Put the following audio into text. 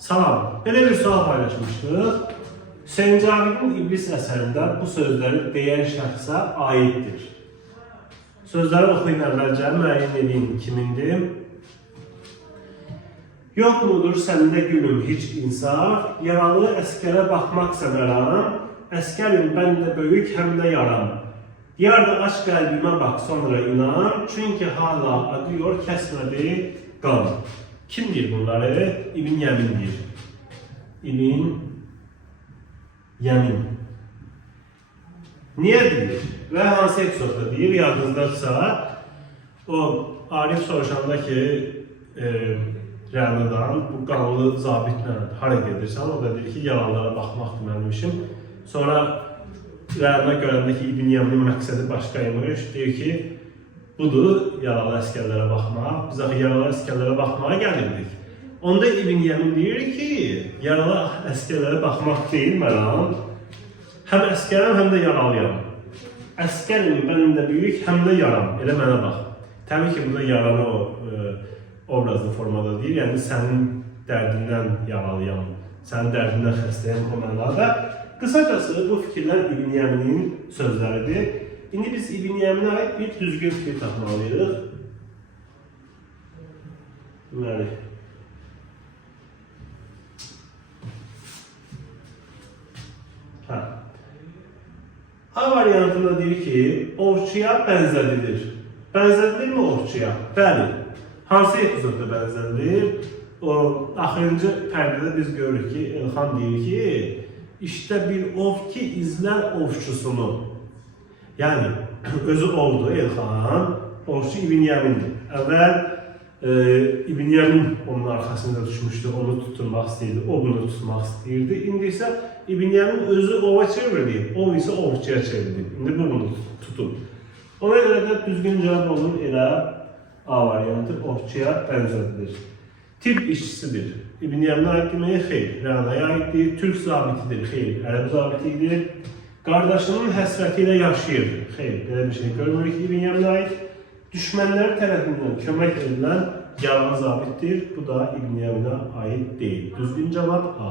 Salam. Belə bir sual paylaşmışdıq. Hüseyn Cavidin İblis əsərində bu sözləri deyən şəxsə aiddir. Sözləri oxuyun əvvəlcə, müəyyən edin kimindir. Yok mudur səndə gülüm hiç insaf, yaralı əskərə baxmaqsa məram, əskərim ben de böyük hem de yaram. Yar da aç qəlbimə bax sonra inan, çünkü hala acıyor kesmedi qan. Kimdir bunları? İbn Yemin'dir. İbn Yemin. Niye deyir? Ve hansı episodda deyir? Yadınızdadırsa, o Arif soruşanda ki, Rənadan bu qanlı zabitlə hara gedirsən, o da deyir ki, yalanlara baxmaqdır mənim işim. Sonra Rəna görəndə ki, İbn Yeminin məqsədi başqaymış, deyir ki, budur yaralı əskərlərə baxmaq, biz axı yaralı əskərlərə baxmağa gəlirdik. Onda İbn Yemin deyir ki, yaralı əskərlərə baxmaq deyil məram, həm əskərəm, həm də yaralıyam. Əskərim, mən də böyük, həm də yaram, elə mənə bax. Təbii ki, burada yaranı o obrazlı formada deyil, yəni sənin dərdindən yaralıyam, sənin dərdindən xəstəyəm o mənada. Qısacası bu fikirlər İbn Yeminin sözləridir. İndi biz İbn Yeminə aid bir düzgün fikir tapmalıyıq. Deməli, A variantında deyir ki, ovçuya bənzədilir. Bənzədilir mi ovçuya? Bəli. Hansı epizodda bənzədilir? O axırıncı pərdədə biz görürük ki, Elxan deyir ki, işte bir ov ki izlər ovçusunu. Yəni, özü ovdu Elxan, ovçu İbn Yemindir. Əvvəl İbn Yemin onun arxasında düşmüşdü, onu tutulmaq istəyirdi, o bunu tutmaq istəyirdi. İndi isə İbn Yemin özü ova çevirdi, ov isə ovçuya çevirdi. İndi bu bunu tutub. Ona görə də düzgün cavab olur elə A variantı, ovçuya bənzədilir. Tip işçisidir. İbn Yeminə aid deməyə xeyr, Rənaya aiddir. Türk zabitidir, xeyr, ərəb zabitidir. Qardaşının həsrəti ilə yaşayır, xeyr, belə bir şey görmürük İbn Yeminə aid. Düşmənlər tərəfindən kömək edilən yaralı zabitdir. Bu da İbn Yeminə aid deyil. Düzgün cavab A.